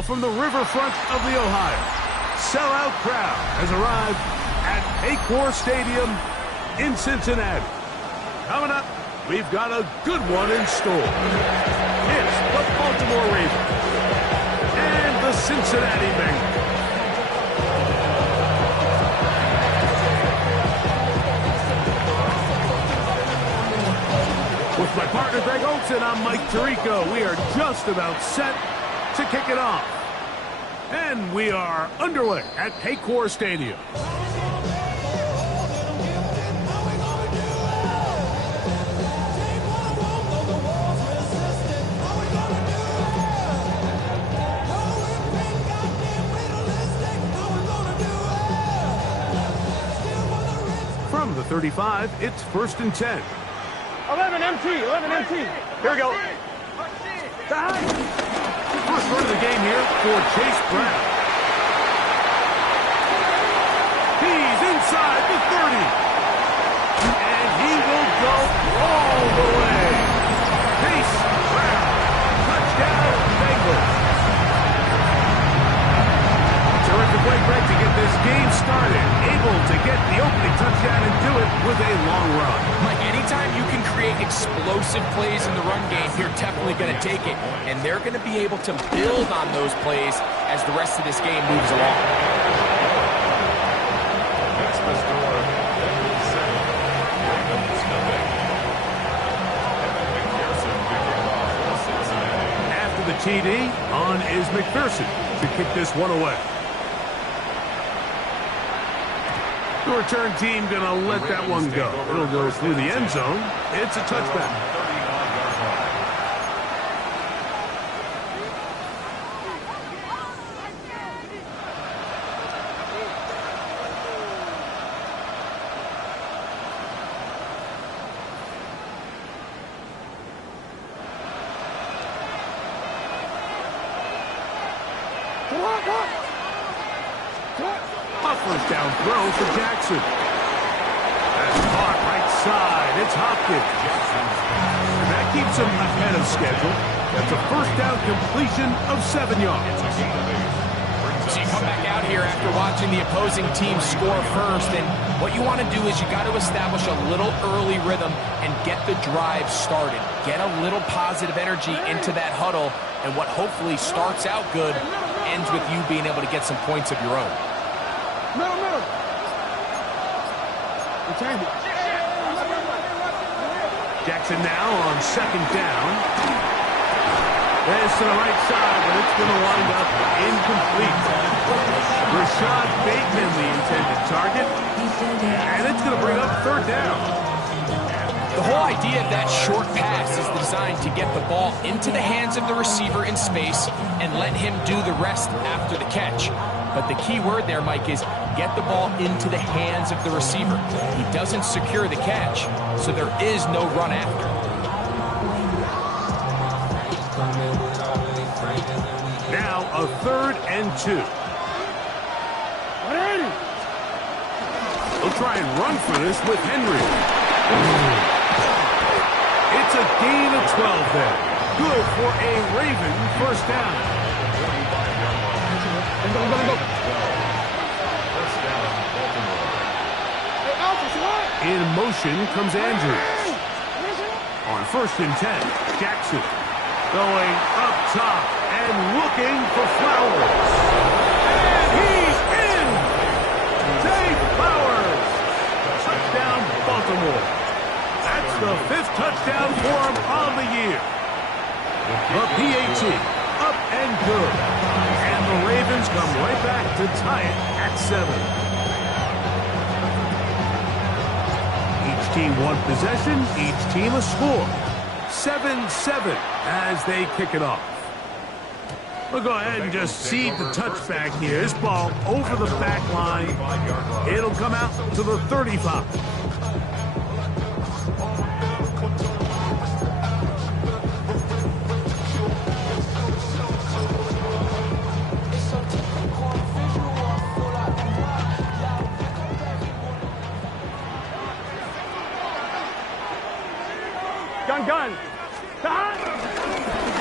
Now from the riverfront of the Ohio, sellout crowd has arrived at Paycor Stadium in Cincinnati. Coming up, we've got a good one in store. It's the Baltimore Ravens and the Cincinnati Bengals. With my partner Greg Olson, I'm Mike Tirico. We are just about set to kick it off. And we are underway at Paycor Stadium. From the 35, it's 1st and 10. 11 MT. Here we go. First run of the game here for Chase Brown. He's inside the 30. And he will go all the way. Chase Brown. Touchdown, Bengals. Terrific way, Greg, to get this game started. Able to get the opening touchdown and do it with a long run. Mike, anytime you can create explosive plays in the run game, you're definitely going to take it. And they're going to be able to build on those plays as the rest of this game moves along. After the TD, on is McPherson to kick this one away. The return team going to let that one go. It'll go through the end zone. It's a touchback. A first down throw for Jackson. That's caught right side. It's Hopkins. And that keeps him ahead of schedule. That's a first down completion of 7 yards. So you come back out here after watching the opposing team score first, and what you want to do is you got to establish a little early rhythm and get the drive started. Get a little positive energy into that huddle, and what hopefully starts out good ends with you being able to get some points of your own. Middle. Return it. Jackson now on 2nd down. This to the right side, but it's going to wind up incomplete. Rashad Bateman, the intended target. And it's going to bring up 3rd down. The whole idea of that short pass is designed to get the ball into the hands of the receiver in space and let him do the rest after the catch. But the key word there, Mike, is get the ball into the hands of the receiver. He doesn't secure the catch, so there is no run after. Now a 3rd and 2. They'll try and run for this with Henry. It's a gain of 12 there. Good for a Raven first down. Go. In motion comes Andrews. On 1st and 10, Jackson going up top and looking for Flowers. And he's in! Zay Flowers! Touchdown, Baltimore. That's the 5th touchdown for him on the year. The PAT, up and good. And the Ravens come right back to tie it at 7. Each team one possession, each team a score. 7-7 as they kick it off. We'll go ahead and just cede the touchback here. This ball over the back line. It'll come out to the 35. Gun.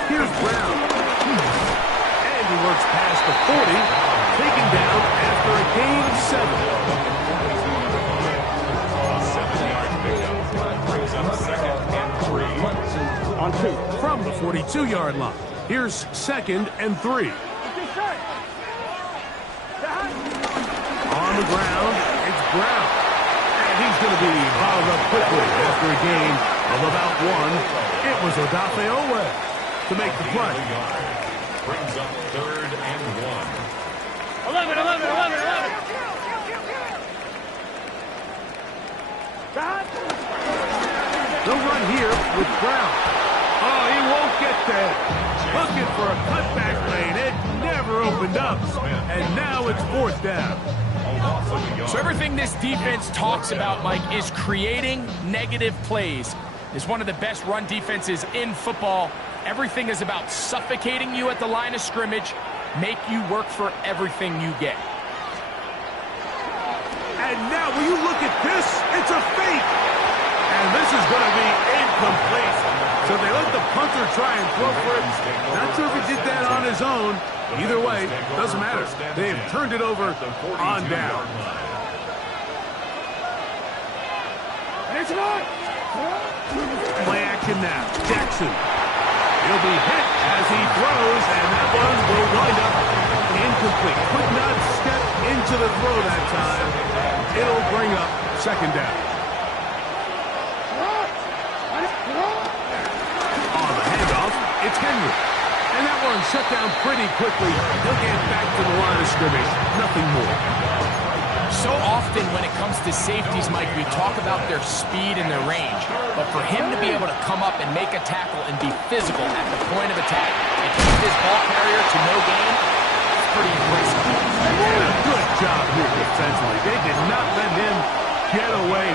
Here's Brown. And he works the 40, taken down after a gain of 7. On 2. From the 42-yard line, here's 2nd and 3. On the ground, it's Brown. And he's going to be bottled up quickly after a gain of about 1. It was Odafe Owe to make the play. Brings up 3rd and 1. 11. They'll run here with Brown. Oh, he won't get there. Looking for a cutback lane. It never opened up. And now it's 4th down. So everything this defense talks about, Mike, is creating negative plays. It's one of the best run defenses in football. Everything is about suffocating you at the line of scrimmage, make you work for everything you get. And now, will you look at this? It's a fake. And this is going to be incomplete. So they let the punter try and throw for it. Not sure if he did that on his own. Either way, doesn't matter. They have turned it over on down. Play action now. Jackson. He'll be hit as he throws, and that one will wind up incomplete. Could not step into the throw that time. It'll bring up 2nd down. On the handoff, it's Henry. And that one shut down pretty quickly. He'll get back to the line of scrimmage. Nothing more. So often when it comes to safeties, Mike, we talk about their speed and their range. But for him to be able to come up and make a tackle and be physical at the point of attack and keep his ball carrier to no gain, that's pretty impressive. And a good job here defensively. They did not let him get away.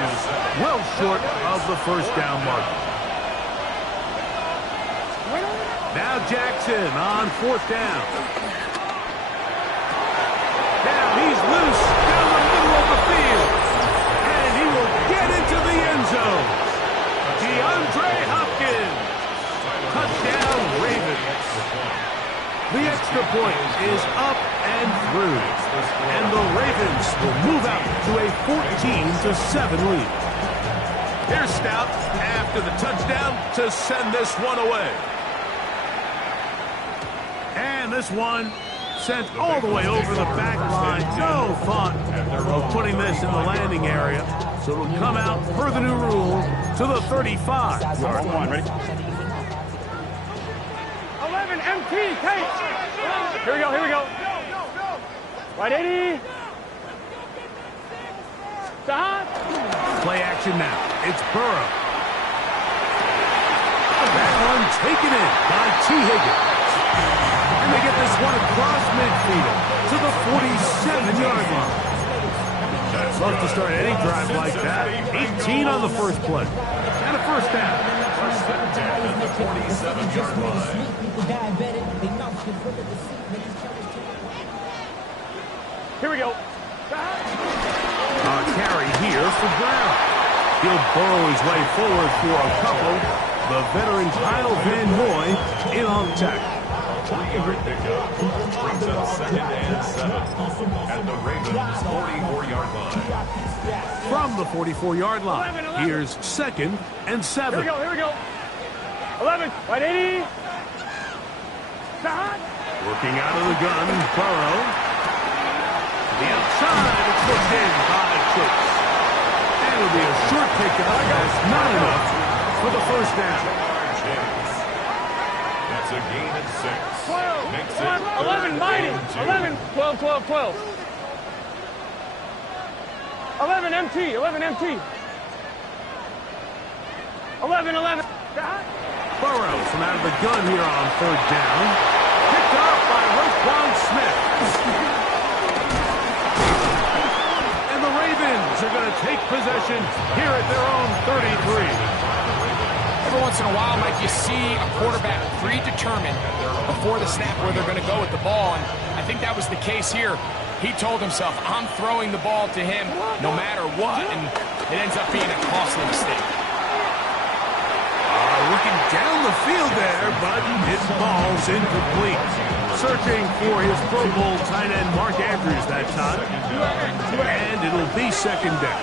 Well short of the 1st down mark. Now Jackson on 4th down. Now he's loose down the middle of the field. And he will get into the end zone. DeAndre Hopkins. Touchdown Ravens. The extra point is up and through. And the Ravens will move out to a 14-7 lead. Here's Stout after the touchdown to send this one away. And this one sent all the way over the back line. No thought of putting this in the landing area. So it'll come out per the new rule to the 35-yard line. Ready? 11 MT, Kate. Here we go. Right 80. Stop. Play action now. It's Burrow. That one taken in by T. Higgins. And they get this one across midfield to the 47-yard line. Love to start any drive like that. 18 on the first play. And a 1st down. At the 47-yard line. Here we go. A carry here for Brown. He'll burrow his way forward for a couple. The veteran Kyle Van Noy in on tackle. 3-yard pickup. Brings up 2nd and 7 at the Ravens 44-yard line. From the 44-yard line, here's 2nd and 7. Here we go. 11, right 80. Stop. Working out of the gun, Burrow. To the outside, it's pushed in by Chase. And it'll be a short pickup. That's not enough for the 1st down. That's a gain of 6. 12, Makes 11, mighty. 11, 12. 11 MT. 11. Burrow from out of the gun here on 3rd down. Picked off by Roquan Smith. And the Ravens are going to take possession here at their own 33. Every once in a while, Mike, you see a quarterback predetermined before the snap where they're going to go with the ball, and I think that was the case here. He told himself, I'm throwing the ball to him no matter what, and it ends up being a costly mistake. Looking down the field there, but his ball's incomplete. Searching for his Pro Bowl tight end Mark Andrews that time. And it'll be second down.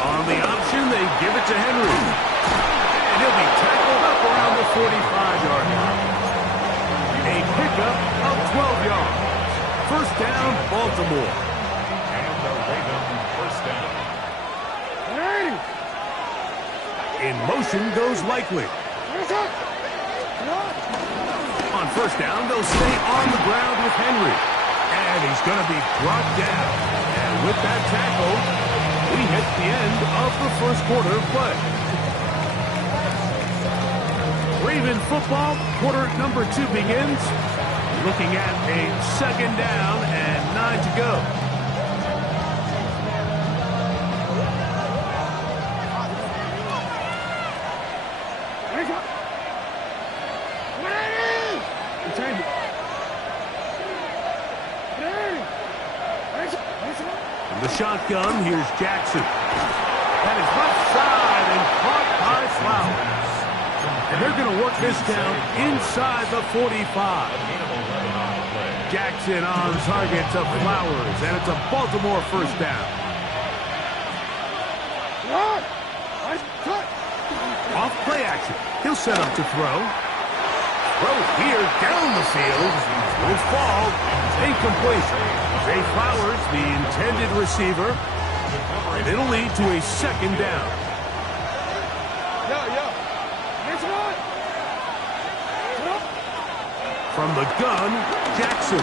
On the option, they give it to Henry. And he'll be tackled up around the 45-yard line. A pickup of 12 yards. First down, Baltimore. And the Ravens first down. In motion goes Likely. On first down, they'll stay on the ground with Henry. And he's going to be brought down. And with that tackle, we hit the end of the first quarter of play. Raven football, quarter number 2 begins. Looking at a second down and 9 to go. From the shotgun, here's Jackson. That is left side and caught by Flowers. And they're going to work this down inside the 45. Jackson on target to Flowers, and it's a Baltimore first down. Off play action. He'll set up to throw. Throw here down the field. Won't fall. Incomplete. Zay Flowers, the intended receiver. And it'll lead to a second down. From the gun, Jackson.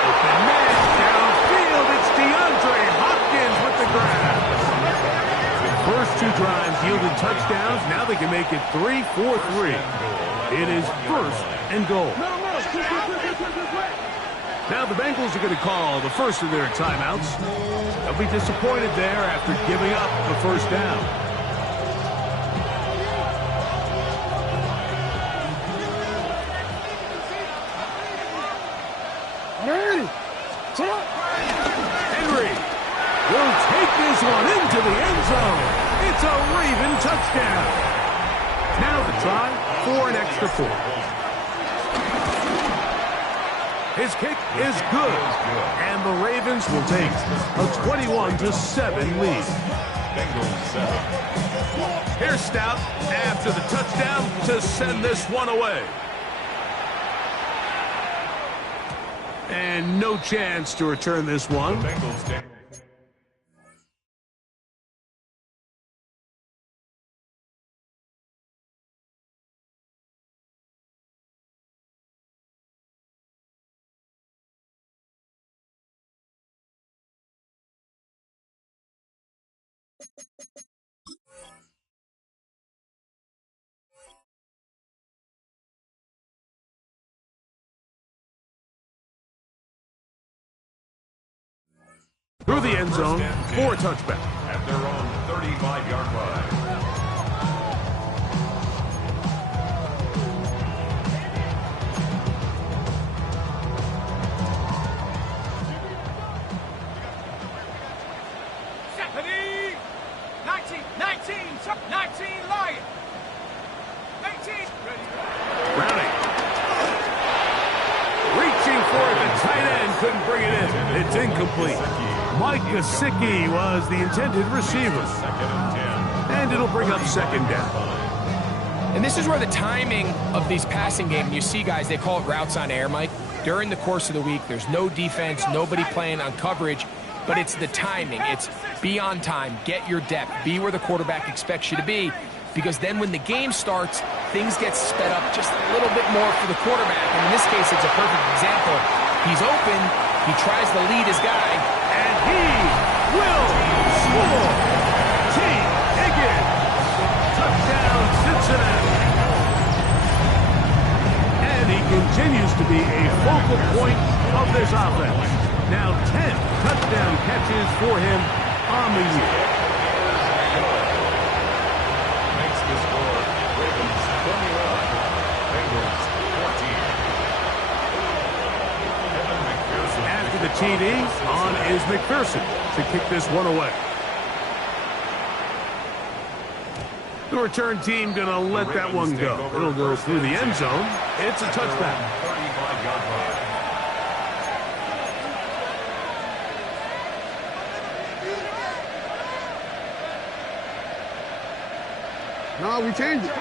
Open man downfield. It's DeAndre Hopkins with the grab. The first 2 drives yielded touchdowns. Now they can make it 3-4-3. It is first and goal. Now the Bengals are going to call the first of their timeouts. They'll be disappointed there after giving up the first down. Henry will take this one into the end zone. It's a Raven touchdown. Now the try for an extra point. His kick is good, and the Ravens will take a 21-7 lead. Here's Stout after the touchdown to send this one away. And no chance to return this one. Through the end zone for a touchback. At their own 35-yard line. Stephanie! 19 Lion! 18! Browning. Reaching for it, the tight end couldn't bring it in. It's incomplete. Mike Gesicki was the intended receiver. And it'll bring up second down. And this is where the timing of these passing games, you see guys, they call it routes on air, Mike. During the course of the week, there's no defense, nobody playing on coverage, but it's the timing. It's be on time, get your depth, be where the quarterback expects you to be, because then when the game starts, things get sped up just a little bit more for the quarterback. And in this case, it's a perfect example. He's open, he tries to lead his guy, and he will score. T. Higgins. Touchdown, Cincinnati. And he continues to be a focal point of this offense. Now 10 touchdown catches for him on the year. Makes the score Ravens 21, Bengals 14. After the TD, on is McPherson to kick this one away. The return team going to let that one go. It'll go through the end zone. It's a touchback. 35-yard line. No, we changed it.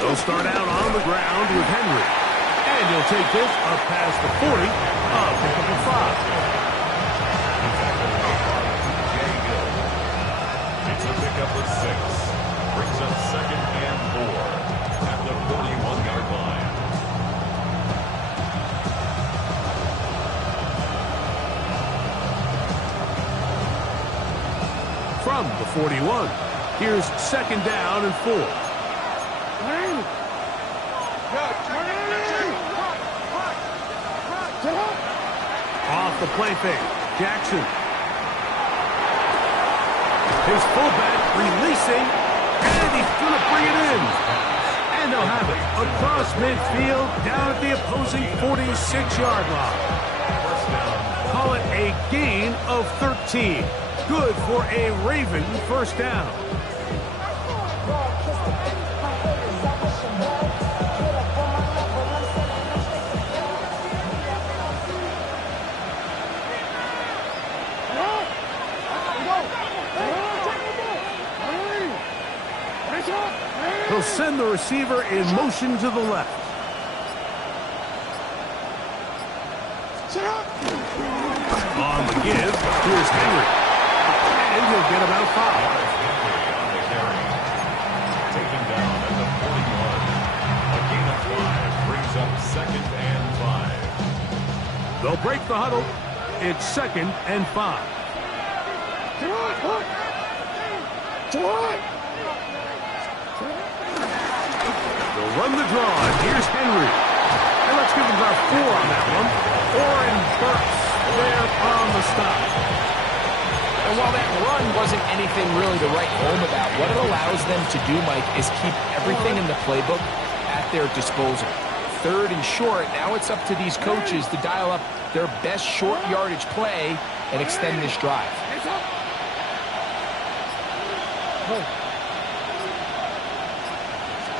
They'll start out on the ground with Henry. And he'll take this up past the 40. Pick up a 5. It's a pickup of 6. Brings up 2nd and 4 at the 41-yard line. From the 41, here's 2nd down and 4. Off the play fake, Jackson. His fullback releasing, and he's going to bring it in. And they'll have it across midfield down at the opposing 46-yard line. Call it a gain of 13. Good for a Raven first down. He'll send the receiver in motion to the left. On the give, here's Henry. And he'll get about 5. Taken down at the 41. A gain of 5 brings up 2nd and 5. They'll break the huddle. It's 2nd and 5. They'll run the draw, and here's Henry. And let's give him about 4 on that one. Oren Burks there on the stop. And while that run wasn't anything really to write home about, what it allows them to do, Mike, is keep everything in the playbook at their disposal. 3rd and short, now it's up to these coaches to dial up their best short yardage play and extend this drive.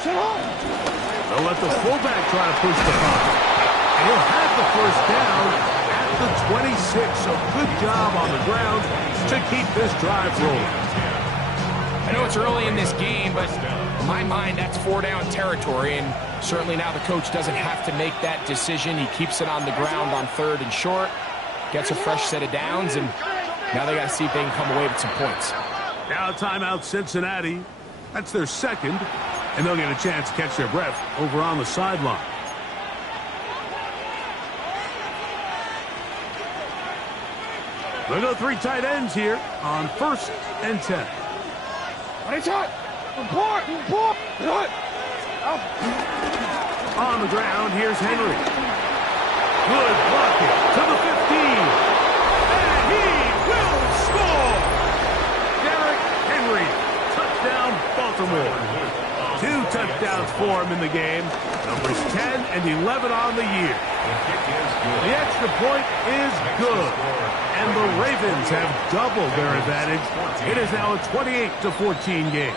They'll let the fullback try to push the 5. And he'll have the first down at the 26. So good job on the ground to keep this drive rolling. I know it's early in this game, but in my mind, that's 4-down territory. And certainly now the coach doesn't have to make that decision. He keeps it on the ground on 3rd and short, gets a fresh set of downs, and now they got to see if they can come away with some points. Now timeout Cincinnati. That's their 2nd. And they'll get a chance to catch their breath over on the sideline. They'll go 3 tight ends here on 1st and 10. On the ground, here's Henry. Good blocking to the 15. And he will score! Derrick Henry. Touchdown, Baltimore. 2 touchdowns for him in the game. Numbers 10 and 11 on the year. The extra point is good. And the Ravens have doubled their advantage. It is now a 28-14 game.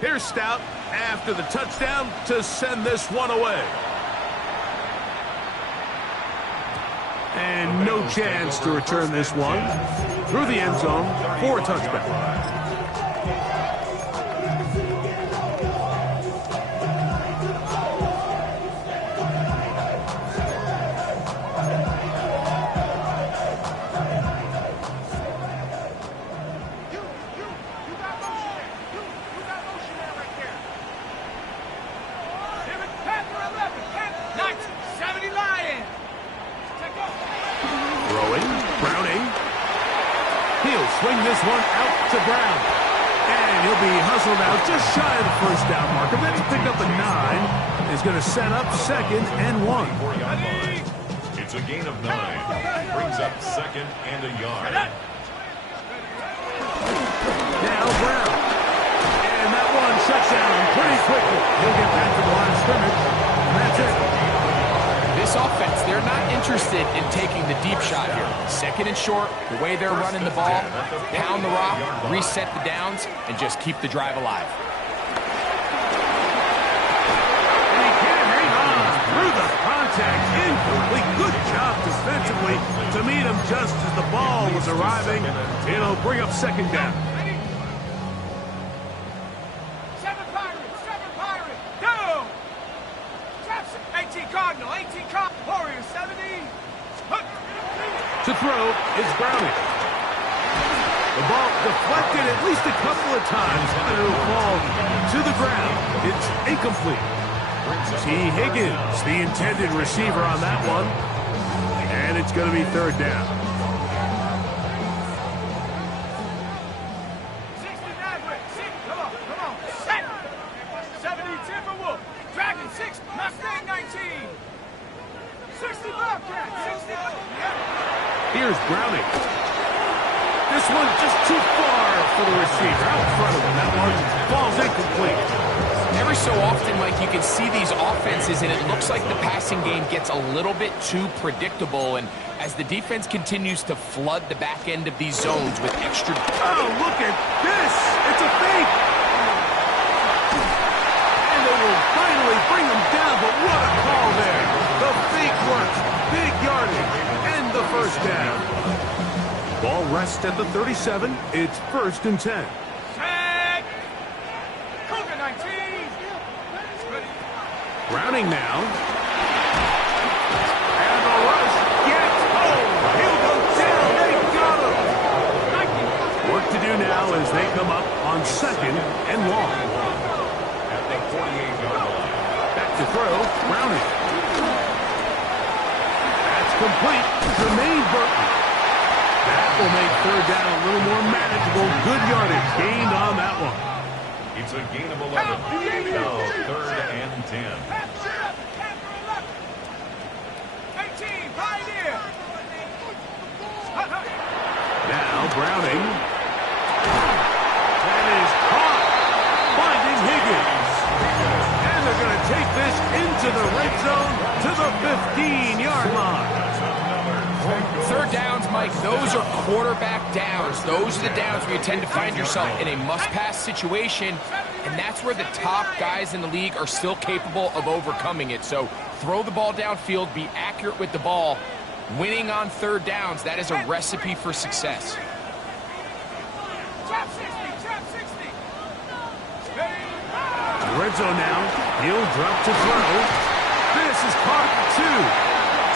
Here's Stout after the touchdown to send this one away. And no chance to return this one through the end zone for a touchback. Swing this one out to Brown. And he'll be hustled out just shy of the first down marker. Let's pick up a 9. Is going to set up 2nd and 1. It's a gain of 9. Brings up 2nd and a yard. Now Brown. And that one shuts down pretty quickly. He'll get back to the line of scrimmage. And that's it. This offense, they're not interested in taking the deep shot here. Second and short, the way they're running the ball, pound the rock, reset the downs, and just keep the drive alive. And he can't hang on through the contact. Incomplete. Good job defensively to meet him just as the ball was arriving. It'll bring up second down. 18 Cardinal, 18 Cardinal, Warriors 70. To throw is Browning. The ball deflected at least a couple of times, and it'll fall to the ground. It's incomplete. T. Higgins, the intended receiver on that one. And it's going to be third down. 69 West, 6, come on, 70 Timberwolf, Dragon 6, Mustang 19. 60 Bobcat, 60. Here's Browning. This one just too far for the receiver. Out in front of him. That one falls incomplete. Every so often, Mike, you can see these offenses, and it looks like the passing game gets a little bit too predictable. And as the defense continues to flood the back end of these zones with extra... Oh, look at this. It's a fake. And they will finally bring him down, but what a call there. The fake works. Big yardage. And the first down. Ball rests at the 37. It's first and 10. Tag. Cougar 19. Browning now. And the rush gets home. He'll go down. They got him. Work to do now as they come up on second and long. At the 48-yard line. Back to throw. Browning. That's complete. Jermaine Burton. That will make third down a little more manageable. Good yardage gained on that one. It's a gain of 11. Now third and 10. 18, Pioneer. Now Browning. That is caught. Finding Higgins. And they're going to take this into the red zone to the 15-yard line. Third downs, Mike, those are quarterback downs. Those are the downs where you tend to find yourself in a must-pass situation, and that's where the top guys in the league are still capable of overcoming it. So throw the ball downfield, be accurate with the ball. Winning on third downs, that is a recipe for success. Trap 60, trap 60. Red zone now. He'll drop to throw. This is caught at 2.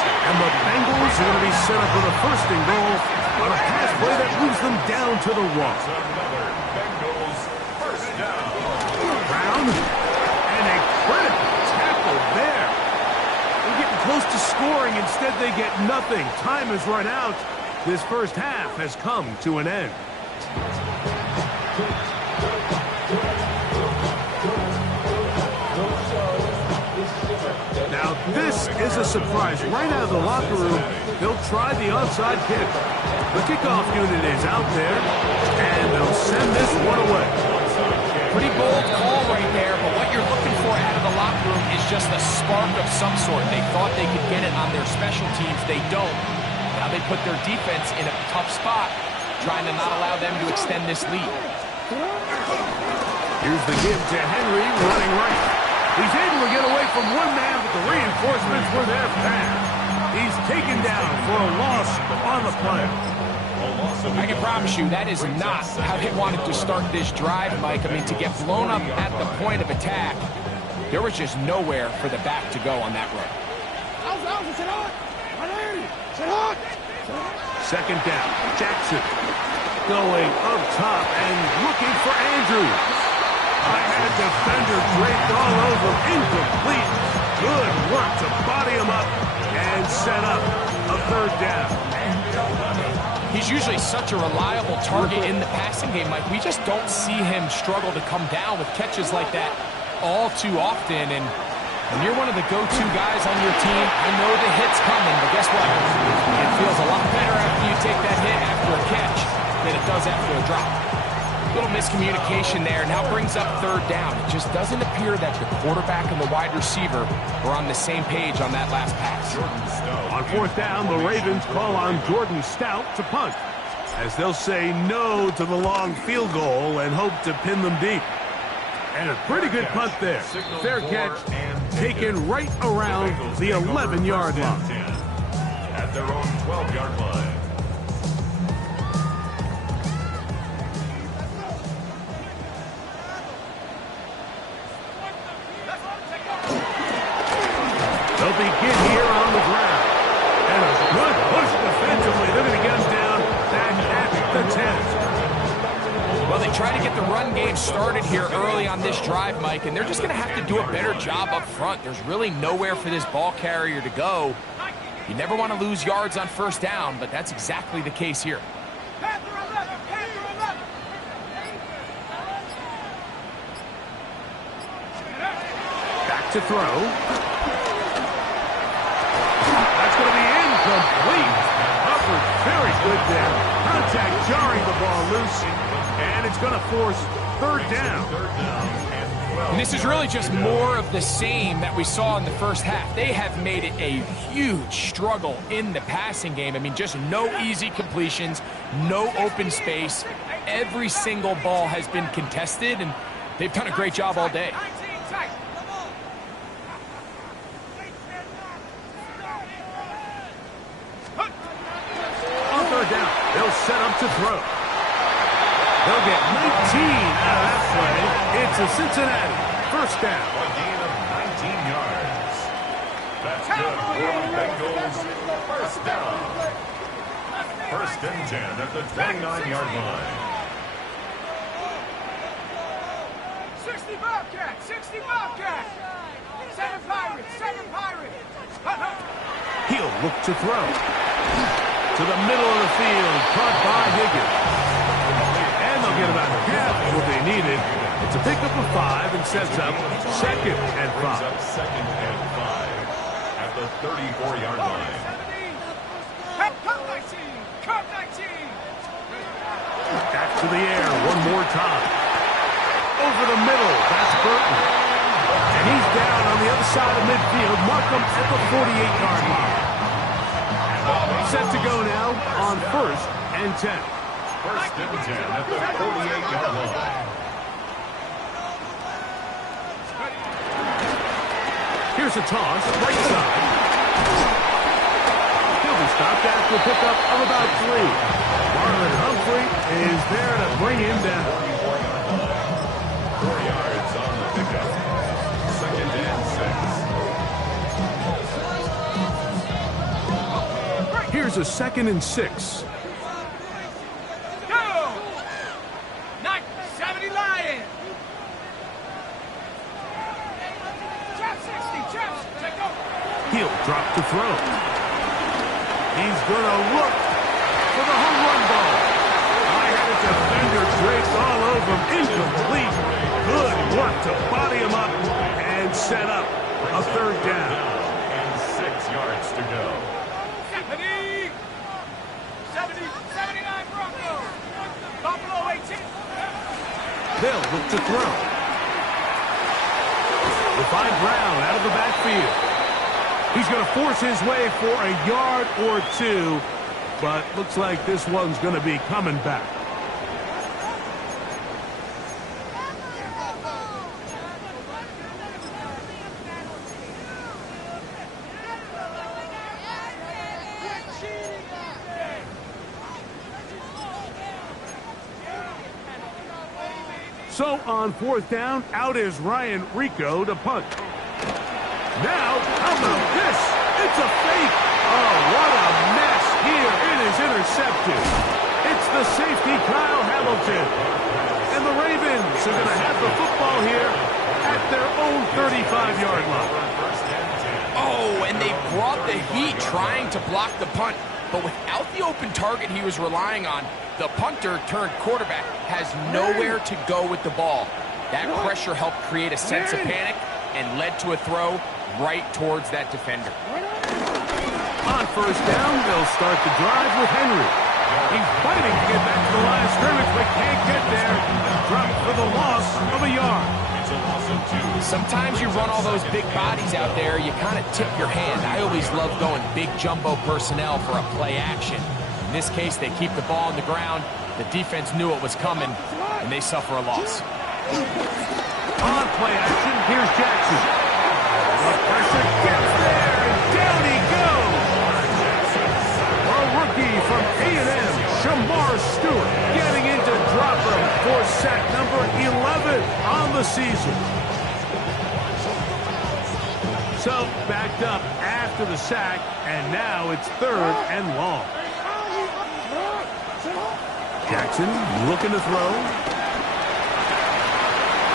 And the Bengals are going to be set up with a first and goal on a pass play that moves them down to the one. Another Bengals first down. Brown, and a critical tackle there. They're getting close to scoring. Instead, they get nothing. Time has run out. This first half has come to an end. Now, this is a surprise. Right out of the locker room, they'll try the onside kick. The kickoff unit is out there, and they'll send this one away. Pretty bold call right there, but what you're looking for out of the locker room is just a spark of some sort. They thought they could get it on their special teams. They don't. Now they put their defense in a tough spot, trying to not allow them to extend this lead. Here's the give to Henry, running right. He's able to get away from one man, but the reinforcements were there fast. He's taken down for a loss on the play. I can promise you that is not how they wanted to start this drive, Mike. I mean, to get blown up at the point of attack, there was just nowhere for the back to go on that run. Second down, Jackson going up top and looking for Andrews. I had defender draped all over, incomplete. Good work to body him up and set up a third down. He's usually such a reliable target in the passing game, Mike. We just don't see him struggle to come down with catches like that all too often. And when you're one of the go-to guys on your team, I know the hit's coming, but guess what? It feels a lot better after you take that hit after a catch than it does after a drop. little miscommunication there. Now brings up third down. It just doesn't appear that the quarterback and the wide receiver were on the same page on that last pass. On fourth down, the Ravens call on Jordan Stout to punt, as they'll say no to the long field goal and hope to pin them deep. And a pretty good punt there. Fair catch, taken right around the 11-yard line. At their own 12-yard line. They'll begin here on the ground. And a good push defensively. They're going to get him down back at the 10. Well, they try to get the run game started here early on this drive, Mike, and they're just going to have to do a better job up front. There's really nowhere for this ball carrier to go. You never want to lose yards on first down, but that's exactly the case here. Back to throw. That's going to be incomplete. Hubbard, very good there. Contact jarring the ball loose, and it's going to force third down. And this is really just more of the same that we saw in the first half. They have made it a huge struggle in the passing game. I mean, just no easy completions, no open space. Every single ball has been contested, and they've done a great job all day. On third down, they'll set up to throw. They'll get 19 out of that play. It's a Cincinnati first down. A gain of 19 yards. That's good for the Bengals. First down. First and 10 at the 29-yard line. 60 Bobcats! 60 Bobcats! 7 Pirates! 7 Pirates! He'll look to throw. To the middle of the field, caught by Higgins. And they'll get about half what they needed. It's a pickup of 5 and sets up second and 5. Second and 5 at the 34-yard line. Cut 19! Cut 19! Back to the air one more time. Over the middle, that's Burton. And he's down on the other side of midfield. Markham at the 48-yard line. Set to go now on first and 10. First and 10 at the 48-yard line. Here's a toss, right side. He'll be stopped after a pickup of about 3. Marlon Humphrey is there to bring him down. 4 yards on the pickup. Second and 6. Here's a second and 6. Go! 70 Lions! Trap 60! Traps! Take over! He'll drop to throw. He's going to look for the home run ball. I had a defender draped all over him. Incomplete. Good work to body him up and set up a third down. And 6 yards to go. 70! 79 Broncos! Buffalo 18! They'll look to throw. To find Brown out of the backfield. He's going to force his way for a yard or 2, but looks like this one's going to be coming back. So on fourth down, out is Ryan Rico to punt. Now, how about this? It's a fake. Oh, what a mess here. It is intercepted. It's the safety, Kyle Hamilton. And the Ravens are going to have the football here at their own 35-yard line. Oh, and they brought the heat trying to block the punt. But without the open target he was relying on, the punter turned quarterback has nowhere to go with the ball. That pressure helped create a sense of panic and led to a throw right towards that defender. On first down, they'll start the drive with Henry. He's fighting to get back to the line of scrimmage, but can't get there. Dropped for the loss of a yard. It's a loss of 2. Sometimes you run all those big bodies out there, you kind of tip your hand. I always love going big jumbo personnel for a play action. In this case, they keep the ball on the ground. The defense knew it was coming, and they suffer a loss. On play action, here's Jackson. The pressure gets there, and down he goes. A rookie from A&M, Shamar Stewart, getting into drop him for sack number 11 on the season. So, backed up after the sack, and now it's 3rd and long. Jackson looking to throw.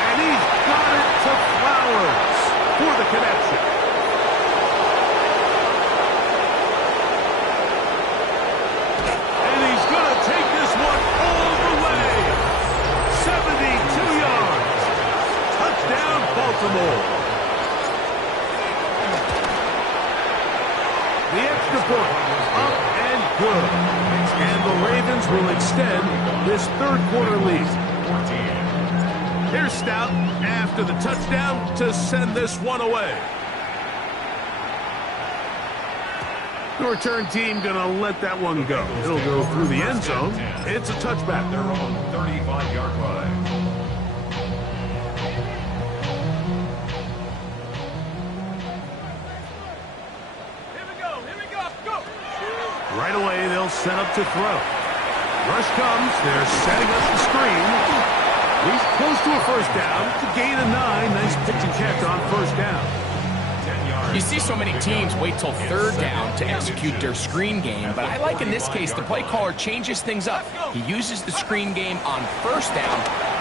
And he's got it to Flowers for the connection. And he's going to take this one all the way. 72 yards. Touchdown, Baltimore. The extra point up and good. And the Ravens will extend this 3rd quarter lead. Here's Stout after the touchdown to send this one away. The return team going to let that one go. It'll go through the end zone. It's a touchback. Their own 35-yard line. Right away, they'll set up to throw. Rush comes. They're setting up the screen. He's close to a first down. To gain a 9. Nice pitch and catch on first down. You see so many teams wait till 3rd down to execute their screen game, but I like in this case the play caller changes things up. He uses the screen game on 1st down,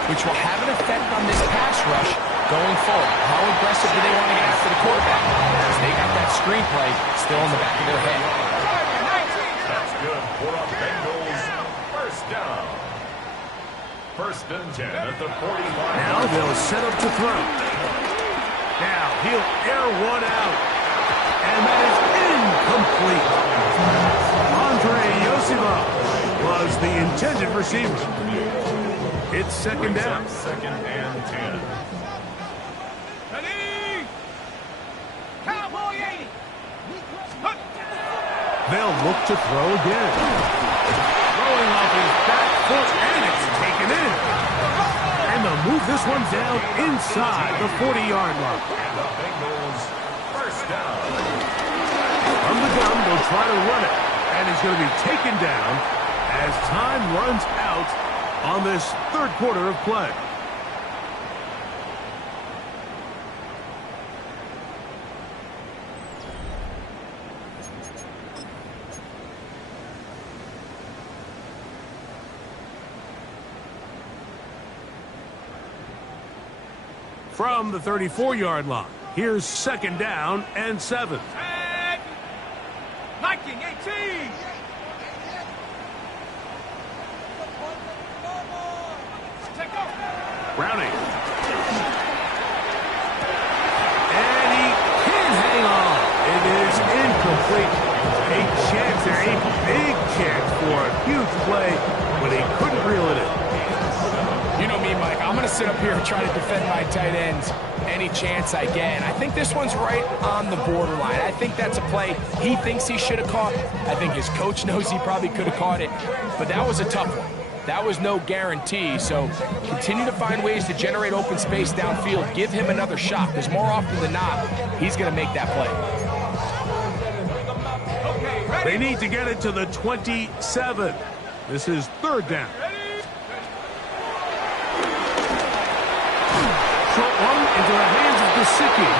which will have an effect on this pass rush going forward. How aggressive do they want to get after the quarterback? Because they got that screen play still in the back of their head. That's good for a Bengals 1st down. 1st and 10 at the 45. Now they'll set up to throw. Now he'll air one out. And that is incomplete. Andre Yosima was the intended receiver. It's 2nd down. 2nd and 10. Ready? Cowboy 80. They'll look to throw again. Throwing off his back foot, and it's taken in. And they'll move this one down inside the 40-yard line. And the Bengals 1st down. From the gun, they'll try to run it. And he's going to be taken down as time runs out on this 3rd quarter of play. From the 34-yard line, here's 2nd down and 7. And 1918. Take off. Browning. And he can't hang on. It is incomplete. A chance there, a big chance for a huge play, but he couldn't reel it in. You know me, Mike. I'm going to sit up here and try to defend my tight ends any chance I get. And I think this one's right on the borderline. I think that's a play he thinks he should have caught. I think his coach knows he probably could have caught it. But that was a tough one. That was no guarantee. So continue to find ways to generate open space downfield. Give him another shot, because more often than not, he's going to make that play. They need to get it to the 27. This is 3rd down. Short one into the hands of Gesicki.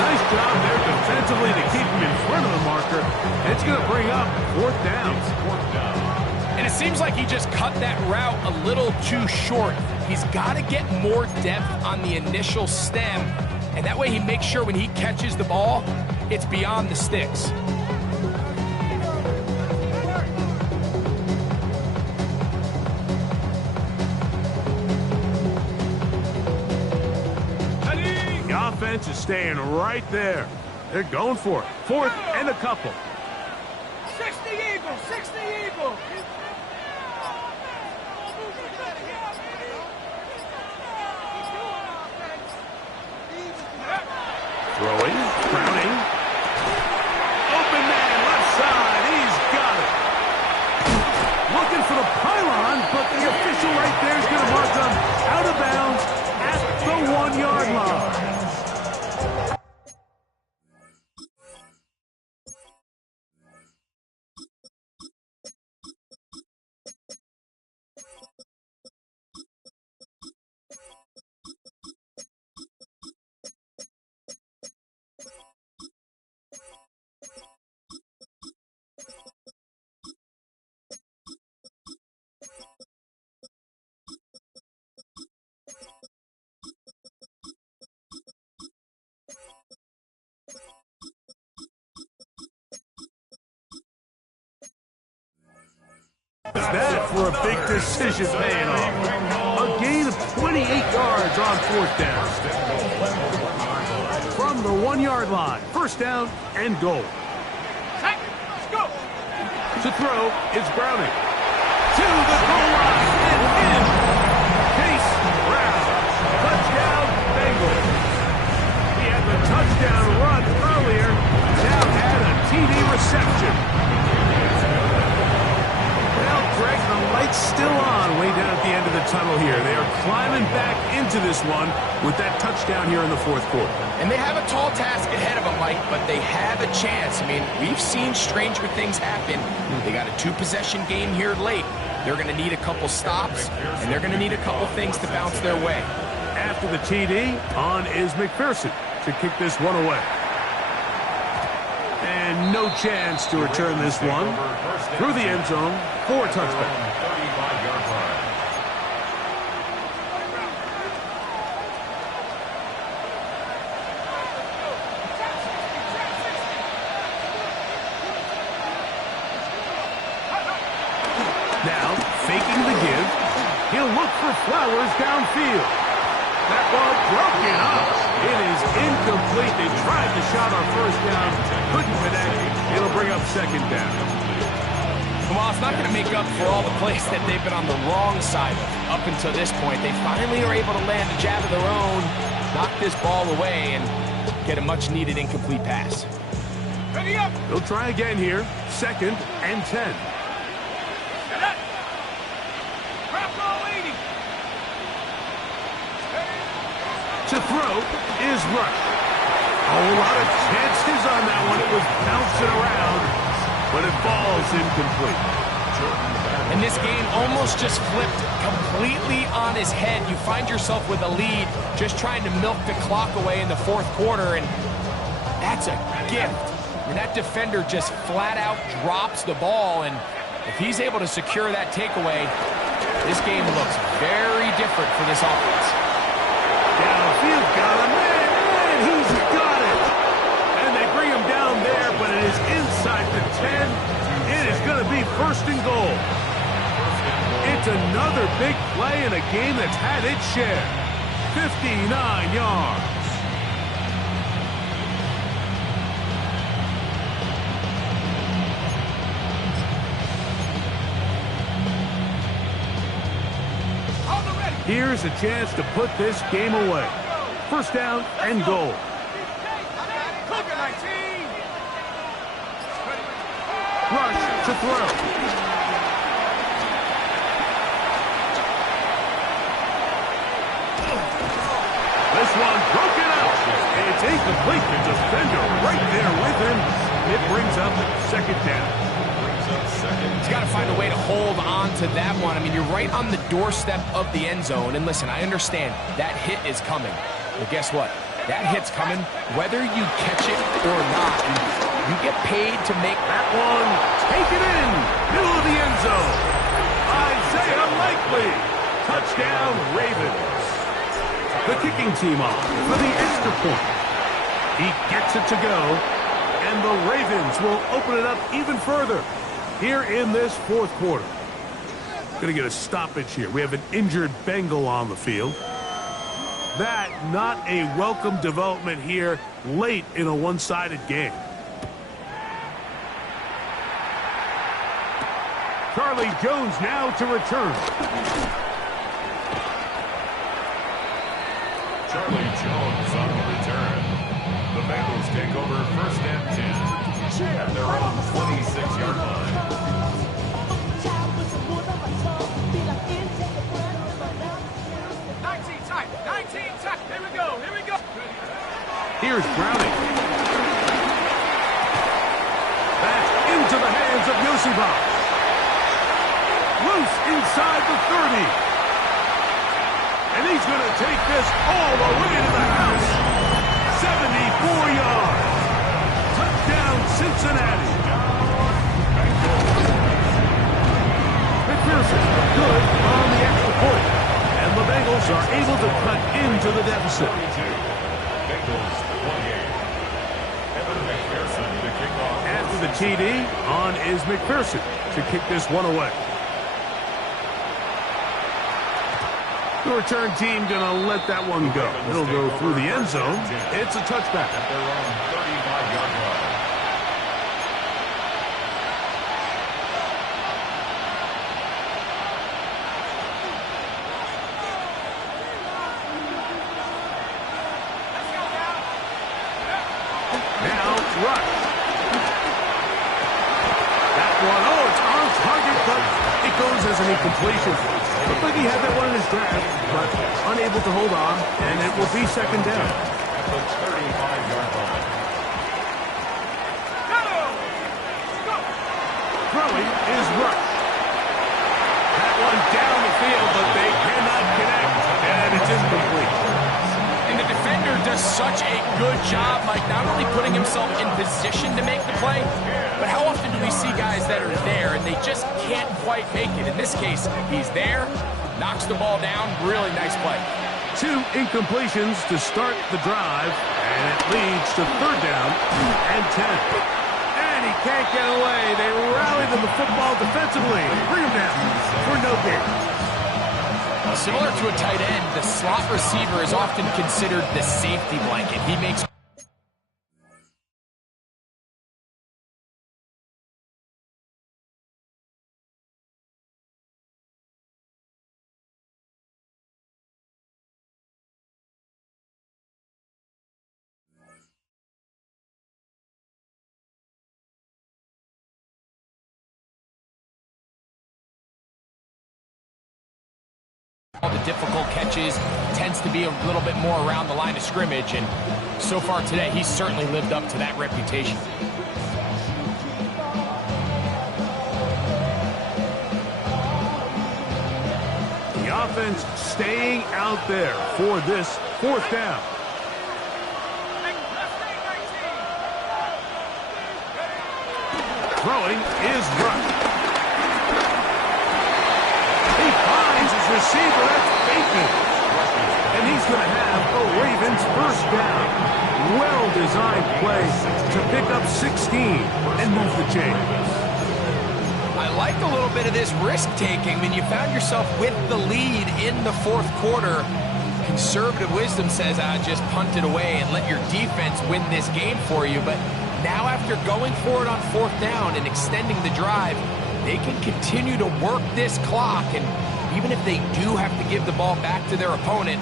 Nice job there defensively to keep him in front of the marker. It's going to bring up 4th down. And it seems like he just cut that route a little too short. He's got to get more depth on the initial stem, and that way he makes sure when he catches the ball, it's beyond the sticks. Offense is staying right there. They're going for it. 4th and a couple. 60 Eagles. Eagle, 60 Eagle. Throwing, Browning. Open man, left side, he's got it. Looking for the pylon, but the official right there is going to mark him out of bounds at the 1-yard line. That for a big decision paying off. A gain of 28 yards on 4th down. From the 1-yard line, 1st down and goal. Let's go. To throw is Browning. To the goal line and in. Case Brown. Touchdown Bengals. He had the touchdown run earlier. Now had a TD reception. Greg, the light's still on way down at the end of the tunnel here. They are climbing back into this one with that touchdown here in the 4th quarter. And they have a tall task ahead of them, Mike, but they have a chance. I mean, we've seen stranger things happen. They got a 2-possession game here late. They're going to need a couple stops, and they're going to need a couple things to bounce their way. After the TD, on is McPherson to kick this one away. And no chance to return this one through the end zone for a touchback. 35-yard line. Now, faking the give, he'll look for Flowers downfield. That ball broken up. It is incomplete. They tried the shot on 1st down, couldn't connect. It'll bring up 2nd down. Well, it's not going to make up for all the plays that they've been on the wrong side up until this point. They finally are able to land a jab of their own, knock this ball away, and get a much-needed incomplete pass. Ready up. They'll try again here. 2nd and 10. To throw is Rush. A whole lot of chances on that one. It was bouncing around, but it falls incomplete. And this game almost just flipped completely on his head. You find yourself with a lead, just trying to milk the clock away in the 4th quarter, and that's a gift. I mean, that defender just flat out drops the ball, and if he's able to secure that takeaway, this game looks very different for this offense. Downfield, got him, and he's got it. And they bring him down there, but it is inside the 10. It is going to be 1st and goal. It's another big play in a game that's had its share. 59 yards. Here's a chance to put this game away. 1st down and goal. Rush to throw. This one broken up. And it's incomplete. The defender right there with him. It brings up 2nd down. He's got to find a way to hold on to that one. I mean, you're right on the doorstep of the end zone. And listen, I understand that hit is coming. But guess what? That hit's coming whether you catch it or not. You get paid to make that one. Take it in. Middle of the end zone. Isaiah Likely. Touchdown, Ravens. The kicking team on for the extra point. He gets it to go. And the Ravens will open it up even further here in this 4th quarter. Going to get a stoppage here. We have an injured Bengal on the field. That not a welcome development here late in a one-sided game. Charlie Jones now to return. Charlie Jones on the return. The Bengals take over 1st and 10 at their own 26-yard line. 19 tight. Here we go. Here's Browning. Back into the hands of Yosibach. Loose inside the 30. And he's going to take this all the way to the house. 74 yards. Touchdown, Cincinnati. McPherson good on the extra point. And the Bengals are able to cut into the deficit. Bengals 28. Evan McPherson to kick off. After the TD, on is McPherson to kick this one away. The return team going to let that one go. It'll go through the end zone. It's a touchback. At their own 35-yard line. Now, Rush. That one, it's on target, but it goes as an incompletion. Looked like he had that one in his grasp, but unable to hold on, and it will be second down. At the 35-yard line. Throwing is Rush. That one down the field, but they cannot connect, and it's incomplete. And the defender does such a good job, Mike, not only putting himself in position to make the play, but how often do we see guys that are there and they just can't quite make it? In this case, he's there, knocks the ball down, really nice play. 2 incompletions to start the drive, and it leads to 3rd down and 10. And he can't get away. They rally to the football defensively and bring him down for no gain. Similar to a tight end, the slot receiver is often considered the safety blanket. He makes all the difficult catches, tends to be a little bit more around the line of scrimmage, and so far today, he's certainly lived up to that reputation. The offense staying out there for this 4th down. Throwing is Rush. He finds his receiver. That's Bateman. And he's going to have a Ravens 1st down. Well-designed play to pick up 16 and move the chains. I like a little bit of this risk-taking. When you found yourself with the lead in the 4th quarter, conservative wisdom says, just punt it away and let your defense win this game for you. But now after going for it on 4th down and extending the drive, they can continue to work this clock, and even if they do have to give the ball back to their opponent,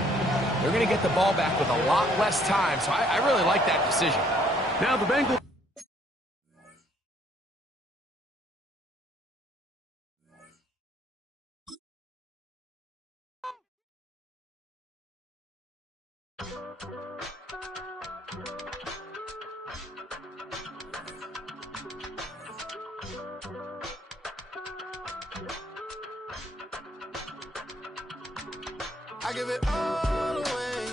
they're going to get the ball back with a lot less time. So I really like that decision. Now the Bengals. I give it all away.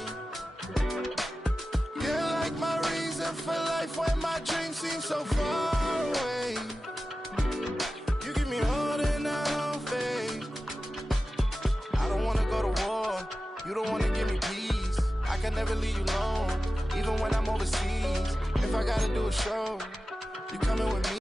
You're like my reason for life when my dreams seem so far away. You give me more than I don't fade. I don't wanna go to war. You don't wanna give me peace. I can never leave you alone, even when I'm overseas. If I gotta do a show, you coming with me.